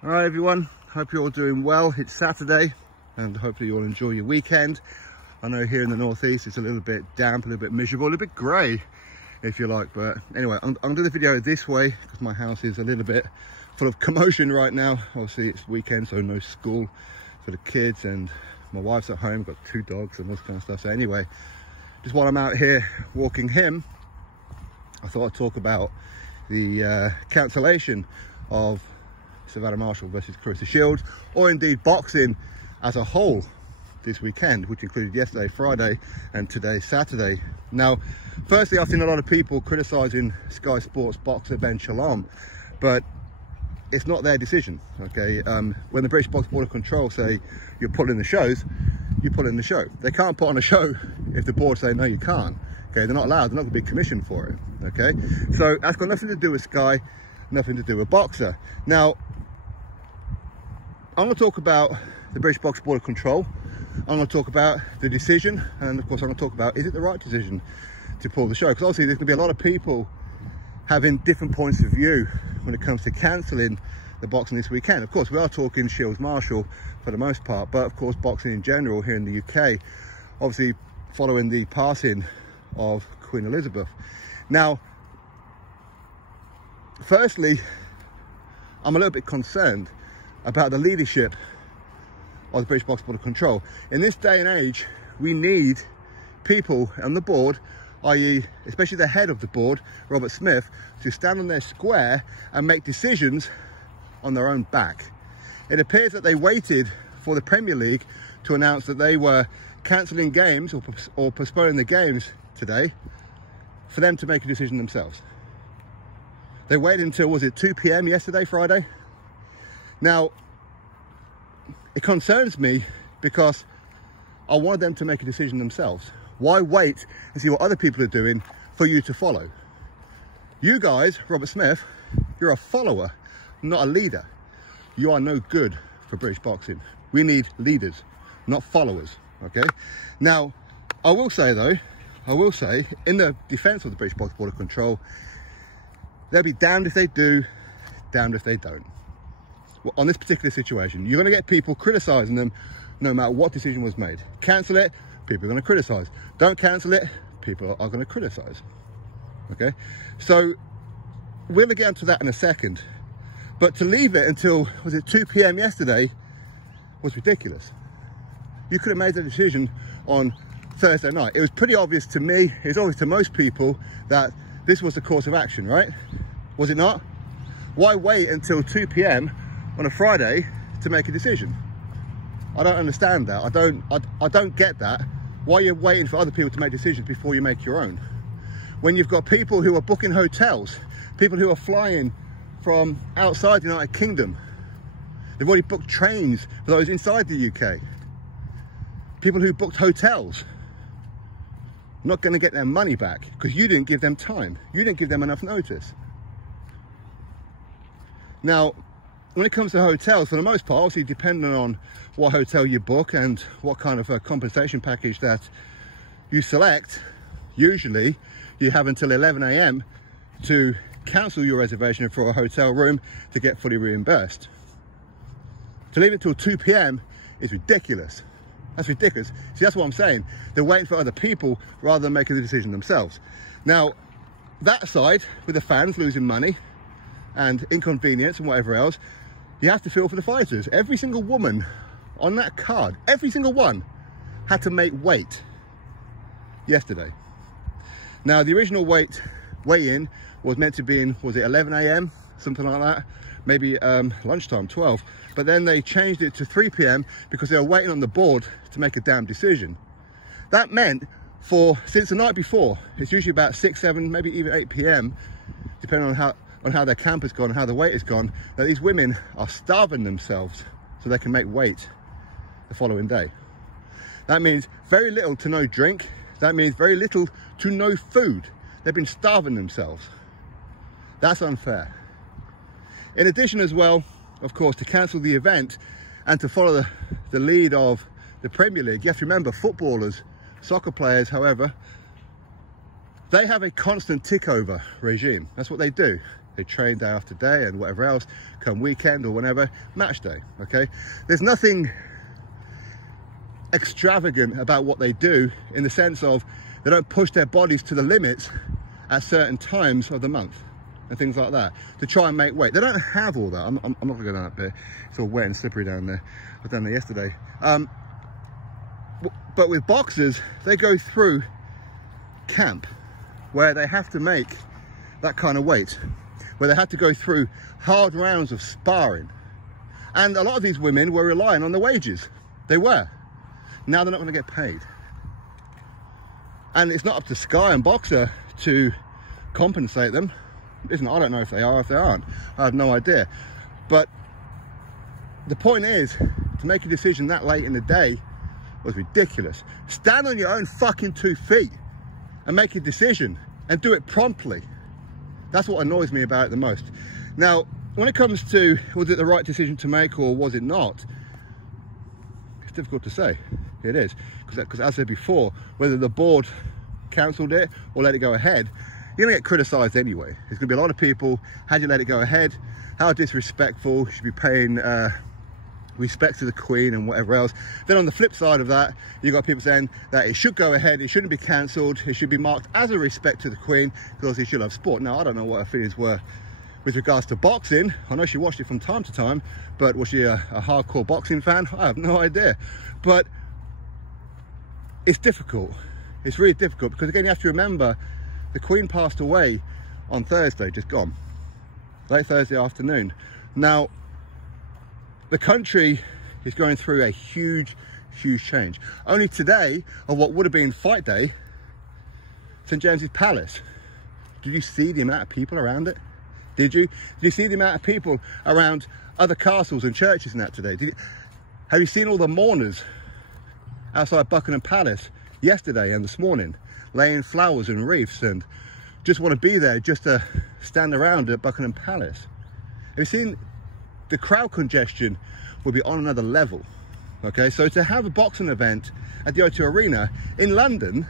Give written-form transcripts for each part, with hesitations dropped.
All right, everyone. Hope you're all doing well. It's Saturday, and hopefully you'll enjoy your weekend. I know here in the northeast it's a little bit damp, a little bit miserable, a little bit grey, if you like. But anyway, I'm doing the video this way because my house is a little bit full of commotion right now. Obviously, it's weekend, so no school for the kids, and my wife's at home. Got 2 dogs and all this kind of stuff. So anyway, just while I'm out here walking him, I thought I'd talk about the cancellation of Savannah Marshall versus Clarissa Shields, or indeed boxing as a whole this weekend, which included yesterday, Friday, and today, Saturday. Now, firstly, I've seen a lot of people criticising Sky Sports boxer Ben Shalom, but it's not their decision, okay? When the British Box Board of Control say you're pulling the shows, you pull in the show. They can't put on a show if the board say no, you can't. Okay, they're not allowed. They're not going to be commissioned for it. Okay, so that's got nothing to do with Sky, nothing to do with boxer. Now, I'm going to talk about the British Box Board of Control. I'm going to talk about the decision, and of course I'm going to talk about, is it the right decision to pull the show? Because obviously there's going to be a lot of people having different points of view when it comes to cancelling the boxing this weekend. Of course, we are talking Shields Marshall for the most part, but of course boxing in general here in the UK, obviously following the passing of Queen Elizabeth. Now, firstly, I'm a little bit concerned about the leadership of the British Box Board of Control. In this day and age, we need people on the board, i.e. especially the head of the board, Robert Smith, to stand on their square and make decisions on their own back. It appears that they waited for the Premier League to announce that they were cancelling games or postponing the games today for them to make a decision themselves. They waited until, was it 2 p.m. yesterday, Friday? Now, it concerns me because I wanted them to make a decision themselves. Why wait and see what other people are doing for you to follow? You guys, Robert Smith, you're a follower, not a leader. You are no good for British boxing. We need leaders, not followers, okay? Now, I will say though, in the defense of the British Box Board of Control, they'll be damned if they do, damned if they don't. Well, on this particular situation, you're going to get people criticising them no matter what decision was made. Cancel it, people are going to criticise. Don't cancel it, people are going to criticise. Okay? So, we're going to get into that in a second. But to leave it until, was it 2 p.m. yesterday, was ridiculous. You could have made the decision on Thursday night. It was pretty obvious to me, it's obvious to most people, that this was the course of action, right? Was it not? Why wait until 2 p.m. on a Friday to make a decision? I don't understand that. I don't get that. Why you're waiting for other people to make decisions before you make your own? When you've got people who are booking hotels, people who are flying from outside the United Kingdom. They've already booked trains for those inside the UK. People who booked hotels, not going to get their money back because you didn't give them time. You didn't give them enough notice. Now, when it comes to hotels, for the most part, obviously depending on what hotel you book and what kind of a compensation package that you select, usually you have until 11 a.m. to cancel your reservation for a hotel room to get fully reimbursed. To leave it till 2 p.m. is ridiculous. That's ridiculous. See, that's what I'm saying. They're waiting for other people rather than making the decision themselves. Now, that aside, with the fans losing money and inconvenience and whatever else, you have to feel for the fighters. Every single woman on that card, every single one, had to make weight yesterday. Now, the original weigh-in was meant to be in, was it 11 a.m., something like that? Maybe lunchtime, 12. But then they changed it to 3 p.m. because they were waiting on the board to make a damn decision. That meant since the night before, it's usually about 6, 7, maybe even 8 p.m, depending on how their camp has gone and how the weight has gone, that these women are starving themselves so they can make weight the following day. That means very little to no drink. That means very little to no food. They've been starving themselves. That's unfair. In addition as well, of course, to cancel the event and to follow the lead of the Premier League, you have to remember footballers, soccer players, however, they have a constant tick over regime. That's what they do. They train day after day and whatever else, come weekend or whenever, match day, okay? There's nothing extravagant about what they do, in the sense of they don't push their bodies to the limits at certain times of the month and things like that to try and make weight. They don't have all that. I'm not gonna go down that bit. It's all wet and slippery down there. I was down there yesterday. But with boxers, they go through camp where they have to make that kind of weight, where they had to go through hard rounds of sparring. And a lot of these women were relying on the wages. They were. Now they're not going to get paid. And it's not up to Sky and Boxer to compensate them. Listen, I don't know if they are or if they aren't. I have no idea. But the point is, to make a decision that late in the day was ridiculous. Stand on your own fucking 2 feet and make a decision and do it promptly. That's what annoys me about it the most. Now, when it comes to, was it the right decision to make or was it not? It's difficult to say. It is. Because as I said before, whether the board cancelled it or let it go ahead, you're going to get criticised anyway. There's going to be a lot of people, how'd you let it go ahead? How disrespectful, you should be paying respect to the Queen and whatever else. Then on the flip side of that, you've got people saying that it should go ahead, it shouldn't be cancelled, it should be marked as a respect to the Queen because he should love sport. Now, I don't know what her feelings were with regards to boxing. I know she watched it from time to time, but was she a hardcore boxing fan? I have no idea. But it's difficult. It's really difficult because, again, you have to remember the Queen passed away on Thursday, just gone, late Thursday afternoon. Now, the country is going through a huge change. Only today, of what would have been fight day, St James's Palace. Did you see the amount of people around it? Did you? Did you see the amount of people around other castles and churches and that today? Have you seen all the mourners outside Buckingham Palace yesterday and this morning, laying flowers and wreaths and just want to be there just to stand around at Buckingham Palace? Have you seen the crowd congestion? Will be on another level. Okay, so to have a boxing event at the O2 Arena in London,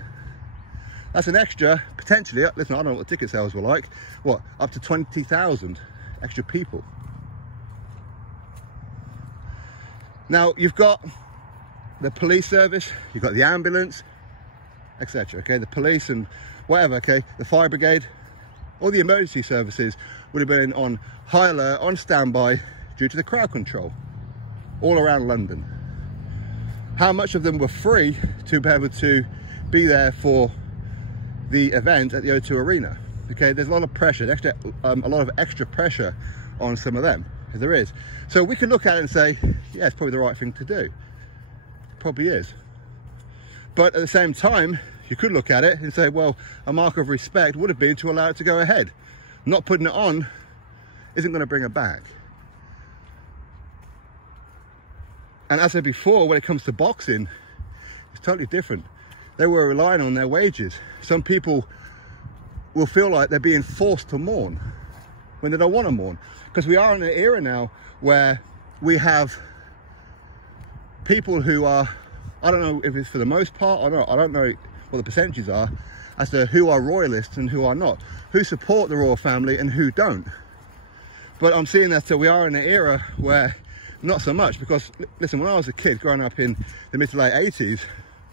that's an extra, potentially, listen, I don't know what the ticket sales were like, what, up to 20,000 extra people. Now, you've got the police service, you've got the ambulance, etc. Okay, the police and whatever, okay, the fire brigade, all the emergency services would have been on high alert, on standby, due to the crowd control all around London. How much of them were free to be able to be there for the event at the O2 Arena? Okay, there's a lot of pressure, a lot of extra pressure on some of them. There is. So we can look at it and say, yeah, it's probably the right thing to do. It probably is. But at the same time, you could look at it and say, well, a mark of respect would have been to allow it to go ahead. Not putting it on isn't going to bring it back. And as I said before, when it comes to boxing, it's totally different. They were relying on their wages. Some people will feel like they're being forced to mourn when they don't want to mourn. Because we are in an era now where we have people who are, I don't know if it's for the most part, I don't know what the percentages are, as to who are royalists and who are not, who support the royal family and who don't. But I'm seeing that we are in an era where not so much, because listen, when I was a kid growing up in the mid to late 80s,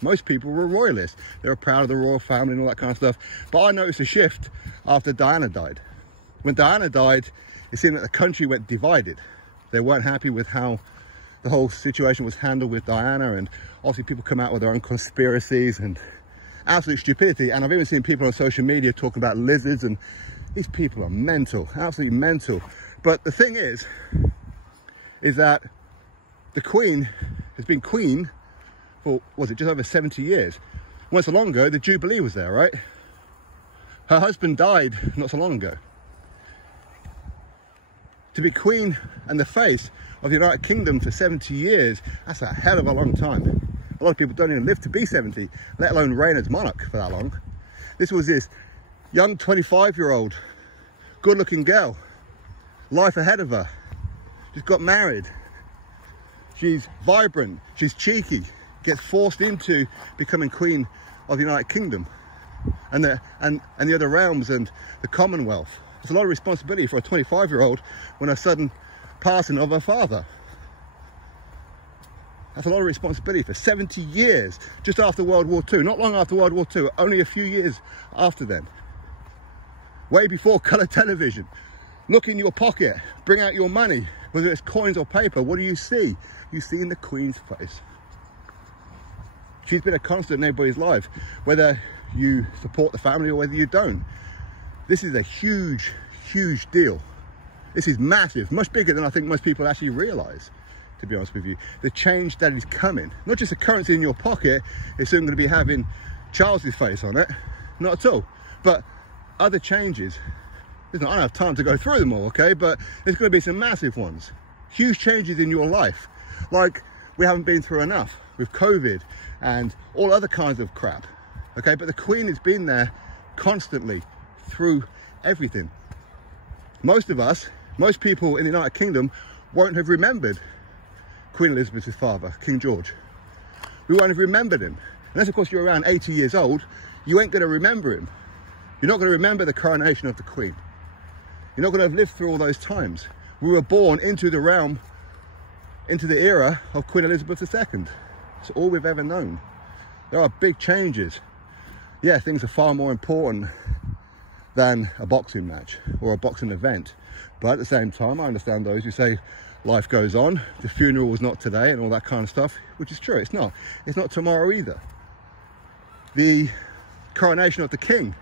most people were royalists. They were proud of the royal family and all that kind of stuff. But I noticed a shift after Diana died. When Diana died, it seemed that the country went divided. They weren't happy with how the whole situation was handled with Diana, and obviously people come out with their own conspiracies and absolute stupidity. And I've even seen people on social media talking about lizards, and these people are mental, absolutely mental. But the thing is that the Queen has been Queen for, was it just over 70 years? Not so long ago, the Jubilee was there, right? Her husband died not so long ago. To be Queen and the face of the United Kingdom for 70 years, that's a hell of a long time. A lot of people don't even live to be 70, let alone reign as monarch for that long. This was this young 25-year-old, good-looking girl, life ahead of her. She's got married, she's vibrant, she's cheeky, gets forced into becoming Queen of the United Kingdom and the other realms and the Commonwealth. It's a lot of responsibility for a 25-year-old when a sudden passing of her father. That's a lot of responsibility for 70 years, just after World War II. Not long after World War II, only a few years after then. Way before colour television. Look in your pocket, bring out your money, whether it's coins or paper. What do you see? You see in the Queen's face. She's been a constant in everybody's life, whether you support the family or whether you don't. This is a huge, huge deal. This is massive, much bigger than I think most people actually realise, to be honest with you. The change that is coming, not just a currency in your pocket, it's soon going to be having Charles's face on it, not at all, but other changes. Listen, I don't have time to go through them all, okay, but there's going to be some massive ones. Huge changes in your life, like we haven't been through enough with COVID and all other kinds of crap, okay? But the Queen has been there constantly through everything. Most of us, most people in the United Kingdom won't have remembered Queen Elizabeth's father, King George. We won't have remembered him. Unless, of course, you're around 80 years old, you ain't going to remember him. You're not going to remember the coronation of the Queen. You're not going to have lived through all those times. We were born into the realm, into the era of Queen Elizabeth II. It's all we've ever known. There are big changes. Yeah, things are far more important than a boxing match or a boxing event. But at the same time, I understand those who say life goes on, the funeral was not today and all that kind of stuff, which is true. It's not. It's not tomorrow either. The coronation of the King,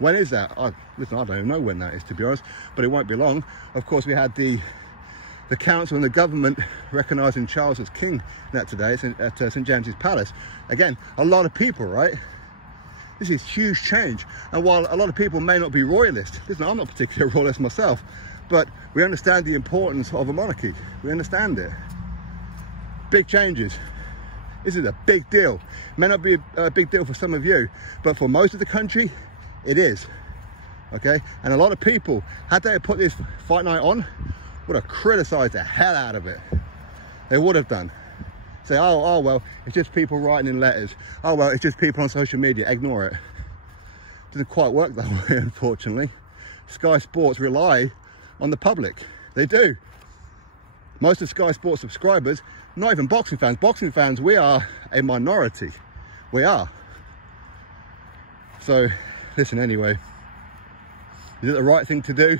when is that? Listen, I don't even know when that is, to be honest, but it won't be long. Of course, we had the council and the government recognising Charles as king that today at St James's Palace. Again, a lot of people, right? This is huge change. And while a lot of people may not be royalists, listen, I'm not particularly a royalist myself, but we understand the importance of a monarchy. We understand it. Big changes. This is a big deal. It may not be a big deal for some of you, but for most of the country, it is. Okay? And a lot of people, had they put this fight night on, would have criticised the hell out of it. They would have done. Say, oh well, it's just people writing in letters. Oh well, it's just people on social media. Ignore it. Doesn't quite work that way, unfortunately. Sky Sports rely on the public. They do. Most of Sky Sports subscribers, not even boxing fans. Boxing fans, we are a minority. We are. So, listen, anyway. Is it the right thing to do?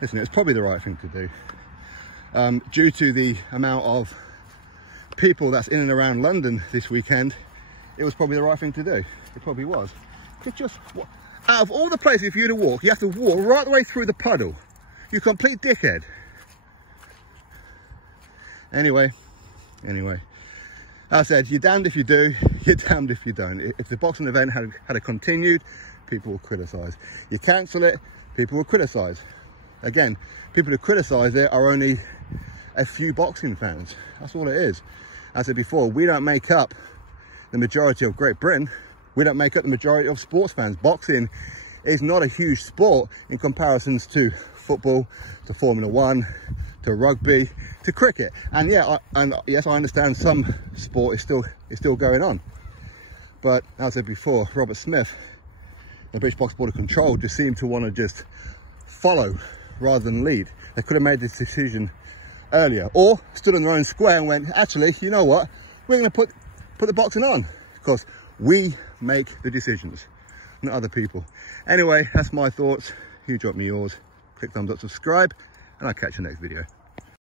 Listen, it's probably the right thing to do. Due to the amount of people that's in and around London this weekend, it was probably the right thing to do. It probably was. Just out of all the places for you to walk, you have to walk right the way through the puddle. You complete dickhead. Anyway, as I said, you're damned if you do, you're damned if you don't. If the boxing event had continued, people will criticise. You cancel it, people will criticise. Again, people who criticise it are only a few boxing fans. That's all it is. As I said before, we don't make up the majority of Great Britain. We don't make up the majority of sports fans. Boxing is not a huge sport in comparisons to football, to Formula One, to rugby, to cricket. And yeah, yes, I understand some sport is still going on. But as I said before, Robert Smith, the British Box Board of Control, just seemed to want to just follow rather than lead. They could have made this decision earlier, or stood on their own square and went, actually, you know what, we're going to put the boxing on, because we make the decisions, not other people. Anyway, that's my thoughts. You drop me yours, click thumbs up, subscribe, and I'll catch you next video.